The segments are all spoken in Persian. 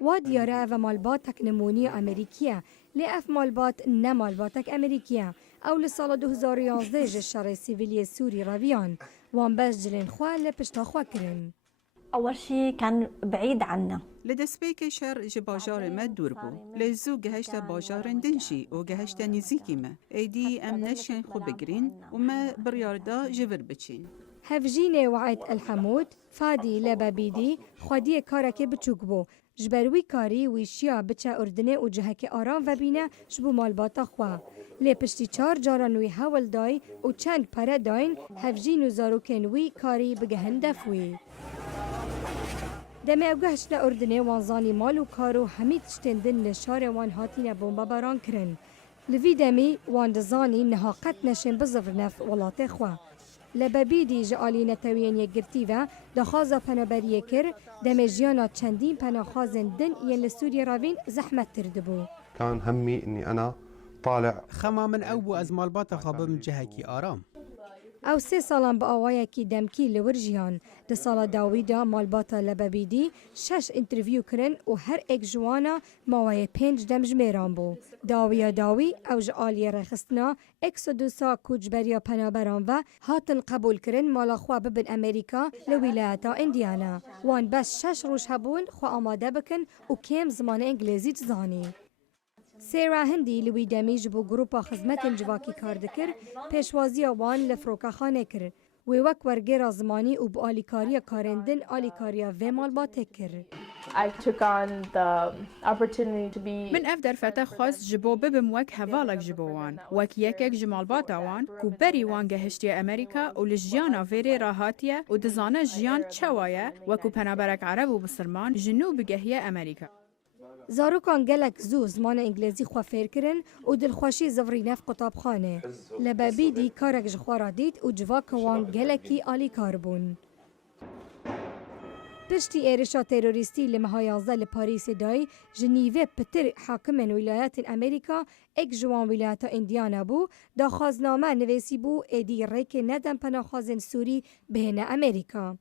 وا دیاره و مالباتک نمونی امریکیه لی اف مالبات نه مالباتک امریکیه او لسال 2011 جشار سیویلی سوری رویان وان بس جلين خواه لپشتا خواه کرن. أول شيء كان بعيد عنا. لدسبيك شر جباجار ما دوربو لزو جهشت باجار دنجي و جهشت نزيكي ما ايدي ام نشن خو بگرين وما برياردا جبر بچين. هفجيني وعيد الحمود فادي لبابيدي خودي كاركي بچوك بو جبروي كاري ويشيا بچا اردنه و جهك آرام و بینه جبو مالباتا خواه. لی پشتی 4 جارانوی هول دای و چند پره داین هفجین و زاروکنوی کاری بگهن دفوی. دمه اوگهش لأردنه وانزانی مال و کارو همید شتندن لشار وان هاتین بومبا بران کرن. لوی دمی وان دزانی نها قد نشن بزفر نف ولات خواه. لبابیدی جعالی نتوین یگرتی و دخوازا پنابریه کر دم جیانا چندین پناخازن دن ین لسوری راوین زحمت تردبو. كان همي اني انا طالع خما من او از مالبات خابم جهکی آرام. او 3 سالان با آوائه کی دمکی لورجیان ده سالا داویدا مالباتا لبابیدی 6 انترویو کرن و هر ایک جوانا ماوائه 5 دمج میران بو. داویا داوی او جعالی رخستنا اکسودوسا کوچبریا پنابران و هاتن قبول کرن مالا خواه ببن امریکا لویلایتا اندیانا. وان بس 6 روش هبون خواه آماده بکن و کم زمان انگلیزی تزانی. سیرا هندی لوی دمیج بو گروپا خدمت جواکی کار دکر پیشوازی وان لفروکا خانه کر و وک ورگیر زمانی و بو آلیکاریا کارندن آلیکاریا و مالبات کر. من افدر فتا خواست جبو ببم وک هوالک جبوان وک یکک جمالبات وان کو بری وان گهشتی امریکا و لجیانا ویری راحاتیه و دزانه جیان چوایه وکو پنابرک عرب و بسرمان جنوب گهیه امریکا. زاروکان گلک زو زمان انگلیزی خواه فیر کرن و دلخوشی زوری نف قطاب خانه. لبابیدی کارک جخوارا دید و جواک وان گلکی آلی کار بون. پشتی ایرشا تروریستی لمها 11 لپاریس دای جنیوه پتر حاکم ولایت امریکا اک جوان ولایت اندیانا بو دا خازنامه نویسی بو ایدی ریک ندن پناخازن سوری بین امریکا.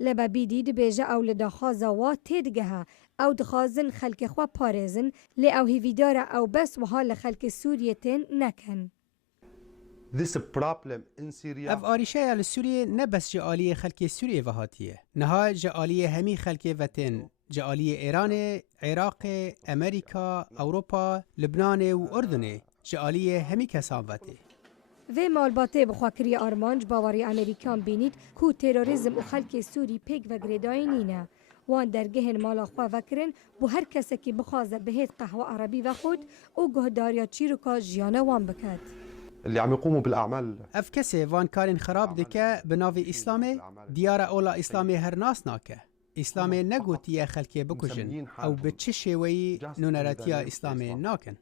لبابیدی دبیجه او لداخازا وا تیدگه او دخازن خلق خواه پارزن لی او هیویداره او بس و حال خلق سوریتین نکن. اف آریشه لسوریه نه بس جعالی خلق سوریه وهاتیه نها جعالی همی خلق وطن جعالی ایران، عراق، امریکا، اوروپا، لبنان و اردن جعالی همی کسان وطه. و مالباته بخواکری آرمانج باوری امریکان بینید کو تروریزم و خلق سوری پیگ و گریدای نینه. وان درگهن مالا خواه وکرن بو هر کسی که بخوازه بهید قهوه عربی و خود او گهداریا چیروکا جیانه وان بکد. اللي عم يقوموا بالاعمال اف کسی وان کارین خراب دکه بناوی اسلامه دیار اولا اسلامه هر ناس ناکه. اسلامه نگوتیه خلقی بکشن او به چه شوی نونراتیا اسلامه ناکن.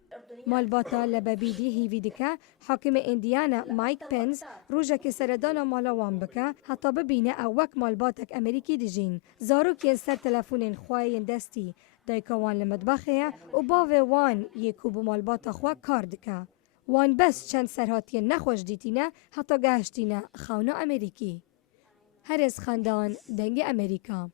مالباتا لبابیدی هیوی دکه حاکم اندیانا مایک پنز روژه که سردانا مالا وان بکه حتی ببینه او وک مالباتک امریکی دیجین. زارو که سر تلفونین خواهین دستی دایکا وان لمدبخه و باوه وان یکو بو مالباتا خواه کار دکه. وان بس چند سرهاتی نخوش دیتینه حتی گهشتینه خونه امریکی. هر از خاندان دنگ امریکا.